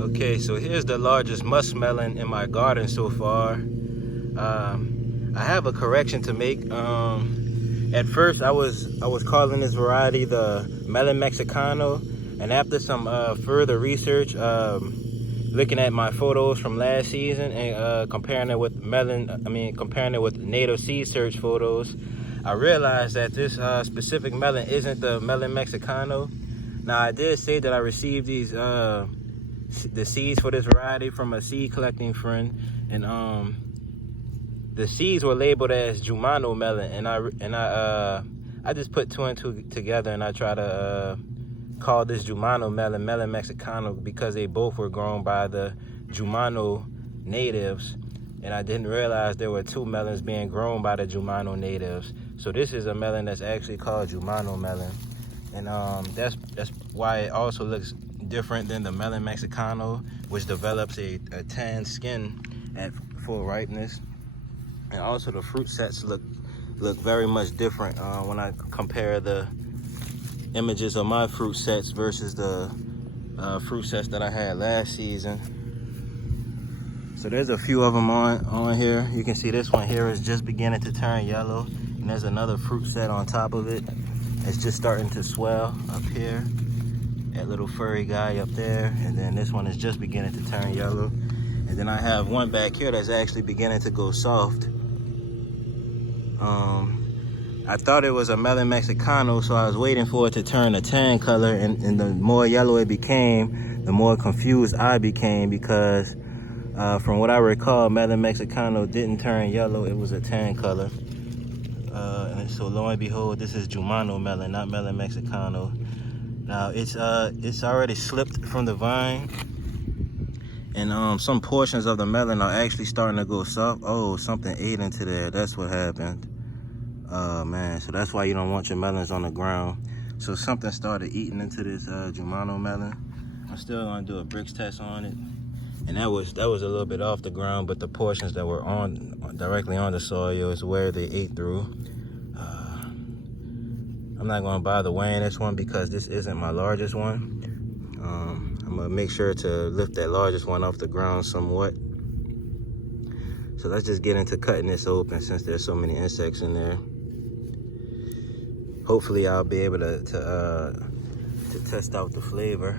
Okay, so here's the largest muskmelon in my garden so far. I have a correction to make. At first, I was calling this variety the Melon Mexicano, and after some further research, looking at my photos from last season and comparing it with native seed search photos, I realized that this specific melon isn't the Melon Mexicano. Now, I did say that I received these the seeds for this variety from a seed collecting friend, and the seeds were labeled as Jumano melon, and I just put two and two together, and I try to call this Jumano melon Melon Mexicano because they both were grown by the Jumano natives, and I didn't realize there were two melons being grown by the Jumano natives. So this is a melon that's actually called Jumano melon, and that's why it also looks different than the Melon Mexicano, which develops a tan skin at full ripeness. And also the fruit sets look very much different when I compare the images of my fruit sets versus the fruit sets that I had last season. So there's a few of them on here. You can see this one here is just beginning to turn yellow, and there's another fruit set on top of it. It's just starting to swell up here. That little furry guy up there, and then this one is just beginning to turn yellow, and then I have one back here that's actually beginning to go soft. I thought it was a Melon Mexicano, so I was waiting for it to turn a tan color, and the more yellow it became, the more confused I became, because from what I recall, Melon Mexicano didn't turn yellow, it was a tan color. And so lo and behold, this is Jumano melon, not Melon Mexicano. Now it's already slipped from the vine, and some portions of the melon are actually starting to go soft. Oh, something ate into there. That's what happened. Oh man, so that's why you don't want your melons on the ground. So something started eating into this Jumano melon. I'm still gonna do a bricks test on it, and that was a little bit off the ground, but the portions that were directly on the soil is where they ate through. I'm not gonna bother weighing this one because this isn't my largest one. I'm gonna make sure to lift that largest one off the ground somewhat. So let's just get into cutting this open since there's so many insects in there. Hopefully I'll be able to test out the flavor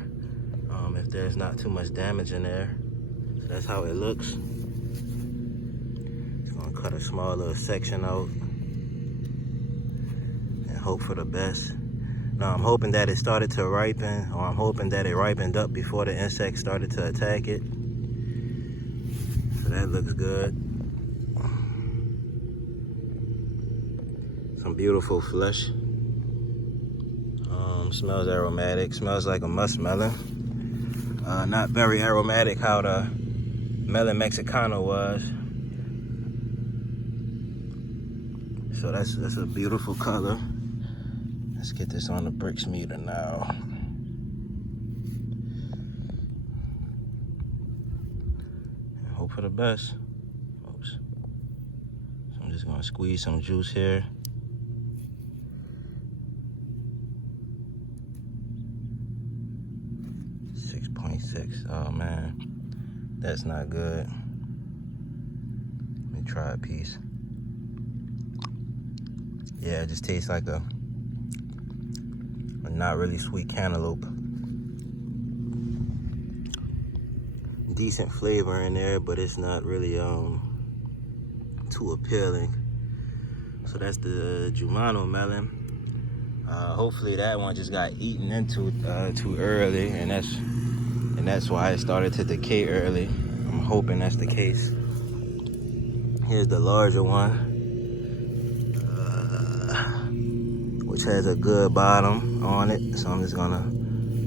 if there's not too much damage in there. So that's how it looks. Just gonna cut a small little section out. Hope for the best. Now I'm hoping that it started to ripen, or I'm hoping that it ripened up before the insects started to attack it. So that looks good. Some beautiful flesh. Smells aromatic, smells like a muskmelon. Not very aromatic how the Melon Mexicano was. So that's a beautiful color. Let's get this on the bricks meter now. And hope for the best. Oops. So I'm just gonna squeeze some juice here. Oh man, that's not good. Let me try a piece. Yeah, it just tastes like a not really sweet cantaloupe. Decent flavor in there, but it's not really too appealing. So that's the Jumano melon. Hopefully that one just got eaten into too early, and that's why it started to decay early. I'm hoping that's the case. Here's the larger one, which has a good bottom on it. So I'm just gonna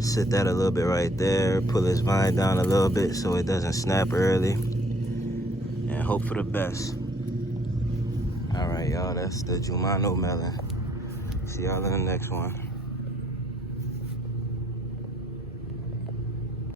sit that a little bit right there, pull this vine down a little bit so it doesn't snap early, and hope for the best. All right, y'all, that's the Jumano melon. See y'all in the next one.